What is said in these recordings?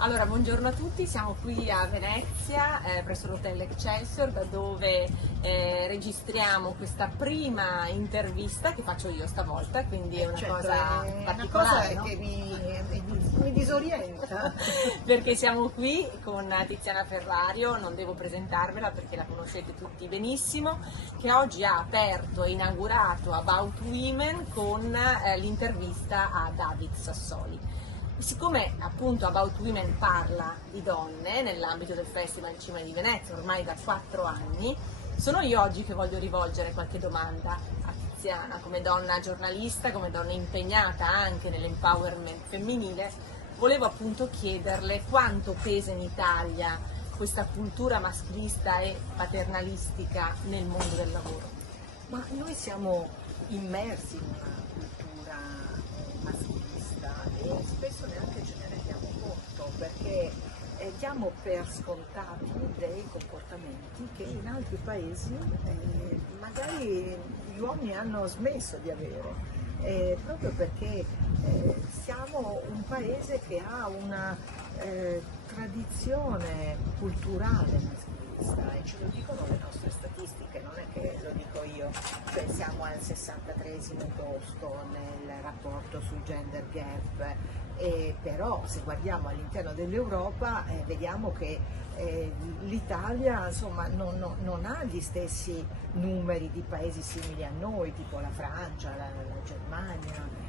Allora, buongiorno a tutti, siamo qui a Venezia, presso l'Hotel Excelsior, da dove registriamo questa prima intervista che faccio io stavolta, quindi è una cosa è una particolare, cosa no? che mi disorienta. Perché siamo qui con Tiziana Ferrario, non devo presentarvela perché la conoscete tutti benissimo, che oggi ha aperto e inaugurato About Women con l'intervista a David Sassoli. Siccome appunto About Women parla di donne nell'ambito del Festival del Cinema di Venezia ormai da 4 anni, sono io oggi che voglio rivolgere qualche domanda a Tiziana, come donna giornalista, come donna impegnata anche nell'empowerment femminile. Volevo appunto chiederle quanto pesa in Italia questa cultura maschilista e paternalistica nel mondo del lavoro. Ma noi siamo immersi in una cultura maschilista e spesso neanche ce ne rendiamo conto perché diamo per scontati dei comportamenti che in altri paesi magari gli uomini hanno smesso di avere. Proprio perché siamo un paese che ha una tradizione culturale maschilista e ce lo dicono le nostre statistiche, non è che lo dico io, cioè siamo al 63esimo posto nel rapporto sul gender gap, però se guardiamo all'interno dell'Europa vediamo che l'Italia insomma non ha gli stessi numeri di paesi simili a noi, tipo la Francia, la Germania,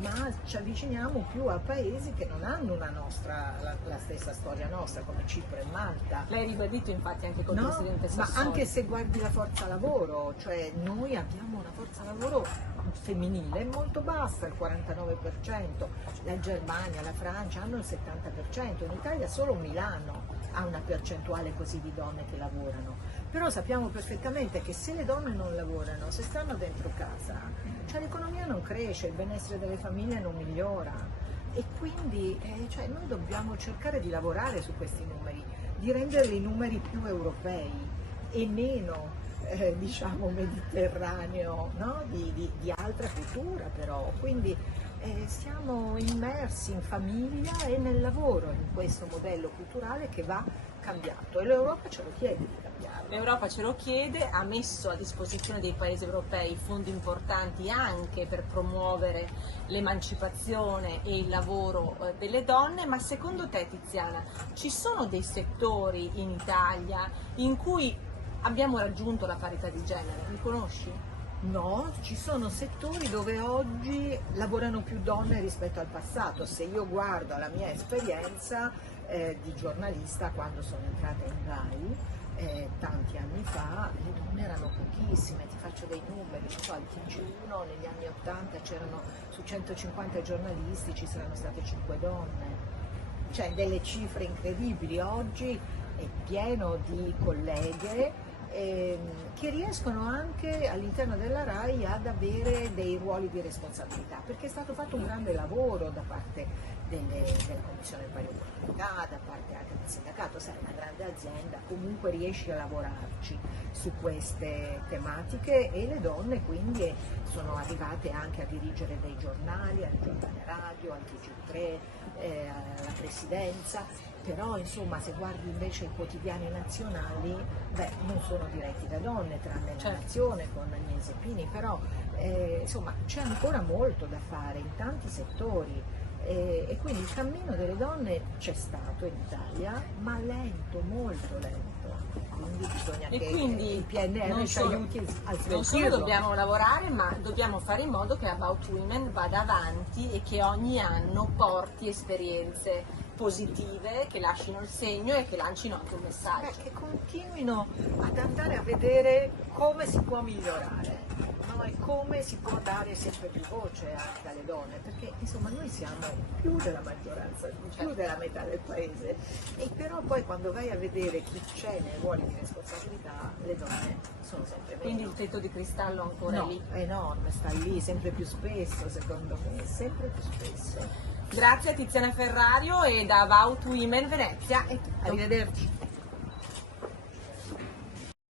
ma ci avviciniamo più a paesi che non hanno la stessa storia nostra, come Cipro e Malta. Lei ha ribadito infatti anche col No, Presidente ma Sassoli. anche se guardi la forza lavoro, cioè noi abbiamo una forza lavoro femminile molto bassa, il 49%, la Germania, la Francia hanno il 70%, in Italia solo Milano ha una percentuale così di donne che lavorano, però sappiamo perfettamente che se le donne non lavorano, se stanno dentro casa, cioè l'economia non cresce, il benessere delle famiglie non migliora e quindi cioè noi dobbiamo cercare di lavorare su questi numeri, di renderli numeri più europei e meno diciamo mediterraneo, no? di altra cultura però, quindi siamo immersi in famiglia e nel lavoro in questo modello culturale che va cambiato e l'Europa ce lo chiede di cambiarlo. L'Europa ce lo chiede, ha messo a disposizione dei paesi europei fondi importanti anche per promuovere l'emancipazione e il lavoro delle donne, ma secondo te Tiziana ci sono dei settori in Italia in cui abbiamo raggiunto la parità di genere? Li conosci? No, ci sono settori dove oggi lavorano più donne rispetto al passato. Se io guardo la mia esperienza di giornalista quando sono entrata in RAI, tanti anni fa, le donne erano pochissime, ti faccio dei numeri, al TG1 negli anni 80 c'erano su 150 giornalisti ci saranno state 5 donne, cioè delle cifre incredibili. Oggi è pieno di colleghe che riescono anche all'interno della RAI ad avere dei ruoli di responsabilità, perché è stato fatto un grande lavoro da parte della Commissione pari opportunità, da parte anche del sindacato, sai, una grande azienda, comunque riesci a lavorarci su queste tematiche e le donne quindi sono arrivate anche a dirigere dei giornali, al giornale radio, al TG3, alla presidenza. Però insomma se guardi invece i quotidiani nazionali, non sono diretti da donne, tranne La Nazione con Agnese Pini, però insomma c'è ancora molto da fare in tanti settori e quindi il cammino delle donne c'è stato in Italia, ma lento, molto lento. Quindi bisogna che il PNR ci aiuti a sveltirlo. Non solo dobbiamo lavorare, ma dobbiamo fare in modo che About Women vada avanti e che ogni anno porti esperienze positive, che lasciano il segno e che lancino anche un messaggio. Che continuino ad andare a vedere come si può migliorare, no? E come si può dare sempre più voce anche alle donne, perché insomma noi siamo più della maggioranza, più della metà del paese, e però poi quando vai a vedere chi c'è nei ruoli di responsabilità, le donne sono sempre meno. Quindi il tetto di cristallo ancora No, lì? è enorme, sta lì sempre più spesso, secondo me, sempre più spesso. Grazie a Tiziana Ferrario e da About Women Venezia è tutto. Arrivederci.